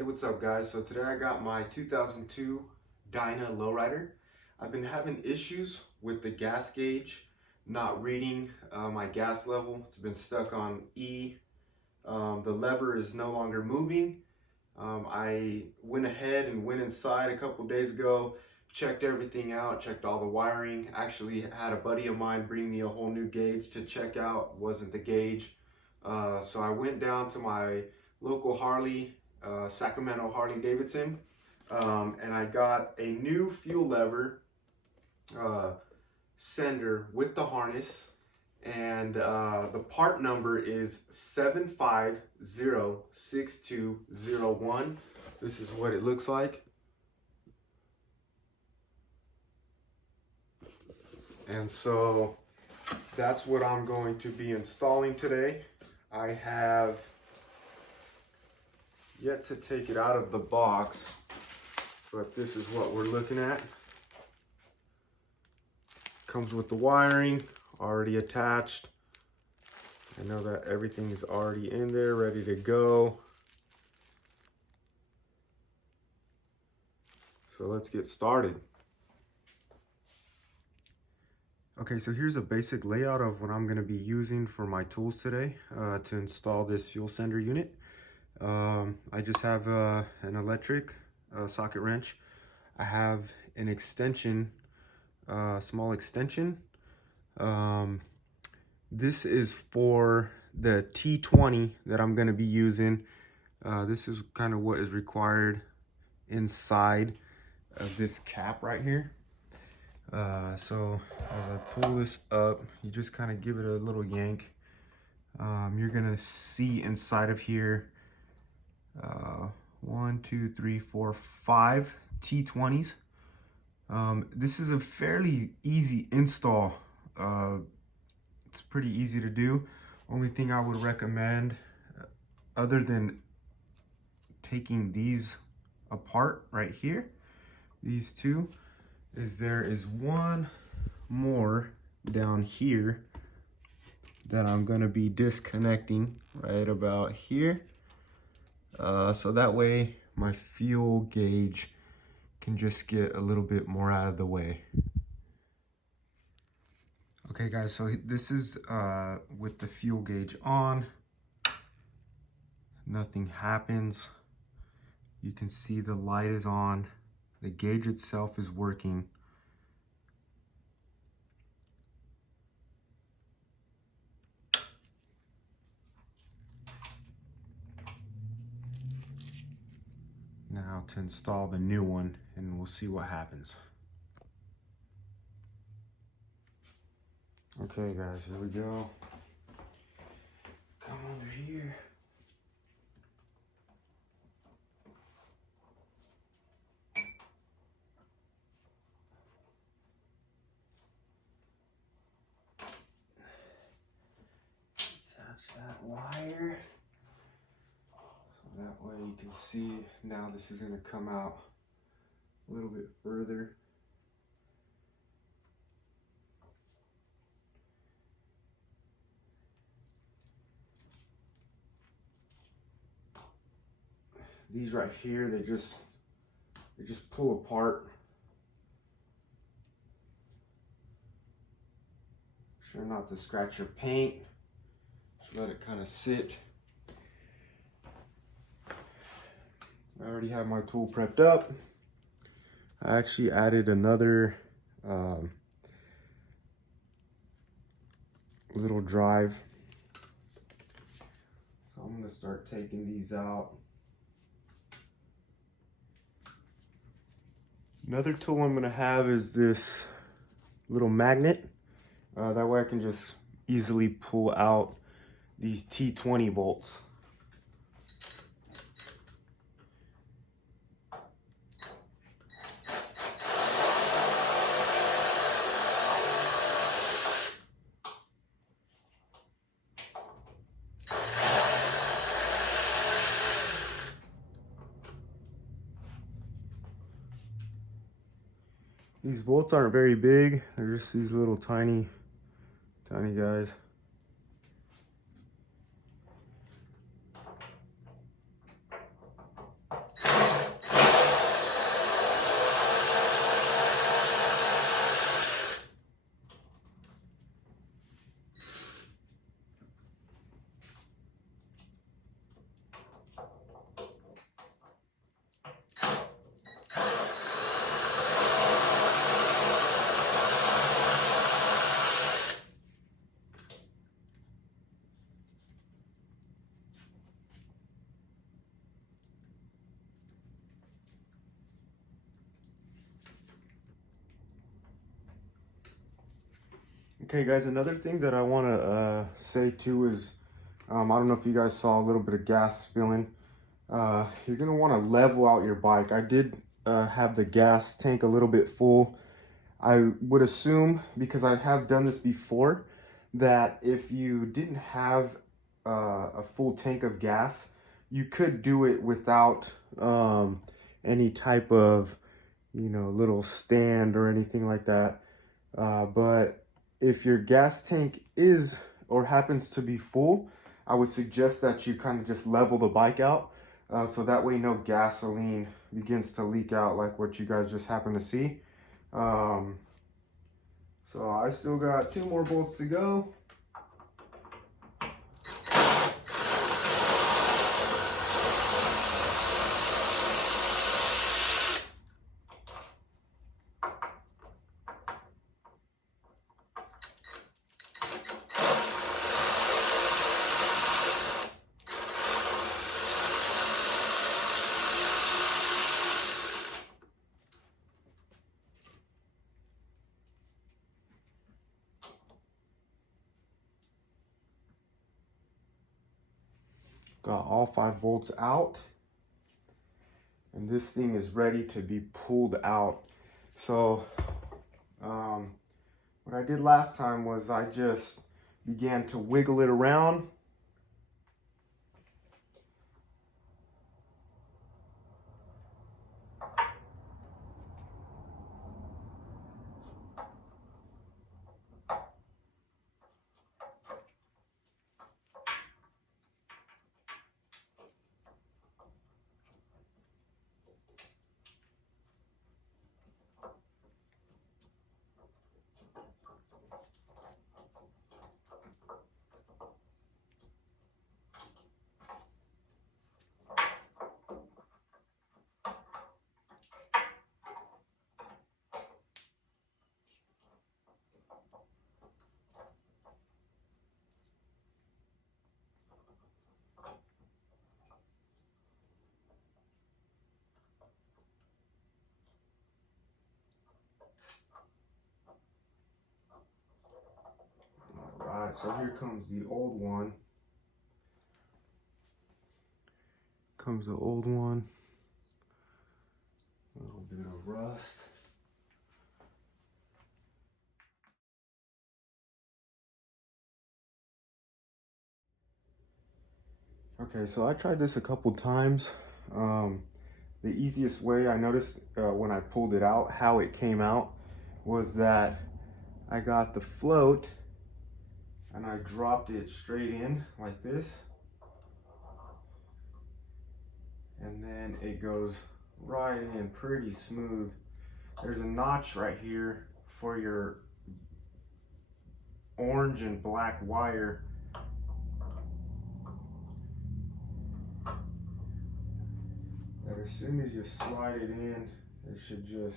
Hey, what's up guys? So today I got my 2002 Dyna lowrider. I've been having issues with the gas gauge not reading my gas level. It's been stuck on E. The lever is no longer moving. I went ahead and went inside a couple days ago, checked everything out, checked all the wiring. Actually had a buddy of mine bring me a whole new gauge to check out. Wasn't the gauge. So I went down to my local Sacramento Harley Davidson, and I got a new fuel lever sender with the harness, and the part number is 7506201. This is what it looks like. And so that's what I'm going to be installing today. I have yet to take it out of the box, but this is what we're looking at. Comes with the wiring already attached. I know that everything is already in there, ready to go. So let's get started. Okay, so here's a basic layout of what I'm going to be using for my tools today to install this fuel sender unit. I just have an electric socket wrench. I have an extension, small extension. This is for the T20 that I'm going to be using. This is kind of what is required inside of this cap right here. So as I pull this up, you just kind of give it a little yank. You're going to see inside of here 1, 2, 3, 4, 5 T20s. This is a fairly easy install. It's pretty easy to do. Only thing I would recommend, other than taking these apart right here, these two, is there is one more down here that I'm going to be disconnecting right about here. So that way my fuel gauge can just get a little bit more out of the way. Okay guys, so this is with the fuel gauge on. Nothing happens. You can see the light is on. The gauge itself is working. Now to install the new one, and we'll see what happens. Okay guys, here we go. Come over here. Attach that wire. That way you can see now this is going to come out a little bit further. These right here, they just pull apart. Sure not to scratch your paint. Just let it kind of sit. I already have my tool prepped up. I actually added another little drive. So I'm gonna start taking these out. Another tool I'm gonna have is this little magnet. That way I can just easily pull out these T20 bolts. These bolts aren't very big. They're just these little tiny guys. Okay guys, another thing that I want to say too is, I don't know if you guys saw a little bit of gas spilling. You're going to want to level out your bike. I did have the gas tank a little bit full. I would assume, because I have done this before, that if you didn't have a full tank of gas, you could do it without any type of, little stand or anything like that. But if your gas tank is or happens to be full, I would suggest that you kind of just level the bike out, so that way no gasoline begins to leak out like what you guys just happen to see. So I still got 2 more bolts to go. Got all 5 bolts out, and this thing is ready to be pulled out. So what I did last time was I just began to wiggle it around. Alright, so here comes the old one. Comes the old one. A little bit of rust. Okay, so I tried this a couple times. The easiest way I noticed when I pulled it out, how it came out, was that I got the float and I dropped it straight in like this. And then it goes right in pretty smooth. There's a notch right here for your orange and black wire. That as soon as you slide it in, it should you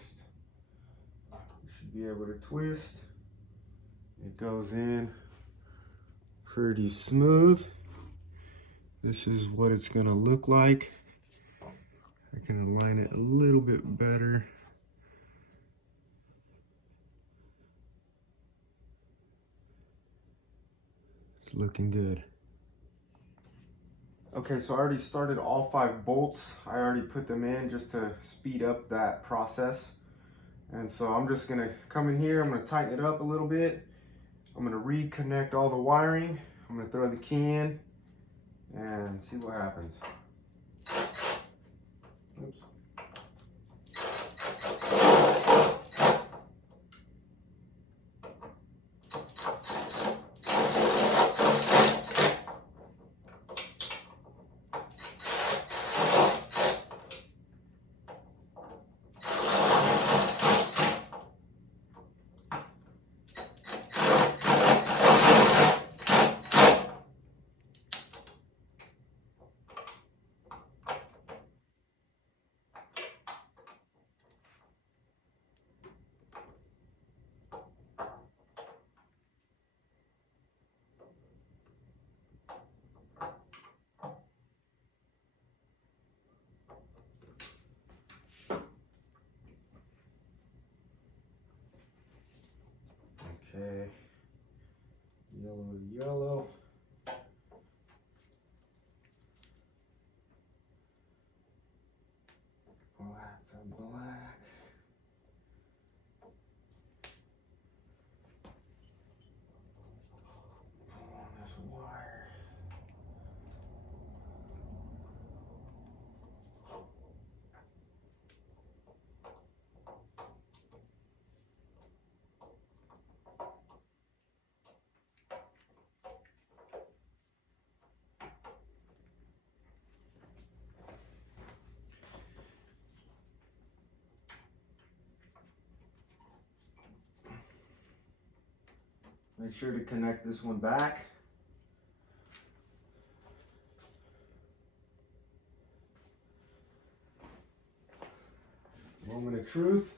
should be able to twist. It goes in pretty smooth. This is what it's gonna look like. I can align it a little bit better. It's looking good. Okay, so I already started all 5 bolts. I already put them in just to speed up that process. And so I'm just gonna come in here, I'm gonna tighten it up a little bit. I'm gonna reconnect all the wiring. I'm gonna throw the key in and see what happens. Oops. Make sure to connect this one back. Moment of truth.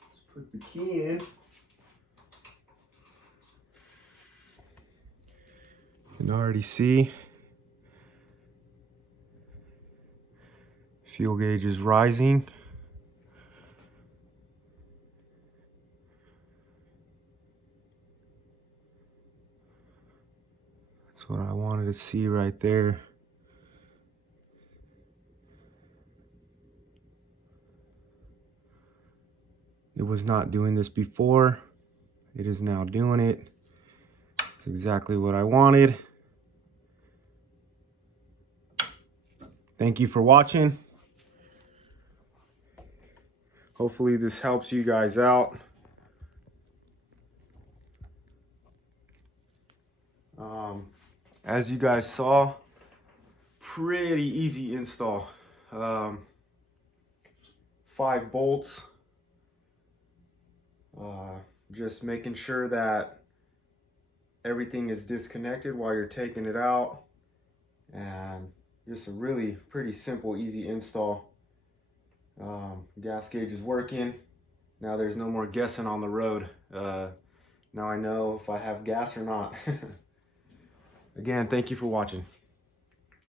Let's put the key in. You can already see fuel gauge is rising. That's what I wanted to see right there. It was not doing this before. It is now doing it. It's exactly what I wanted. Thank you for watching. Hopefully this helps you guys out. As you guys saw, pretty easy install. 5 bolts. Just making sure that everything is disconnected while you're taking it out, and just a really pretty simple, easy install. Gas gauge is working. Now there's no more guessing on the road. Now I know if I have gas or not. Again, thank you for watching.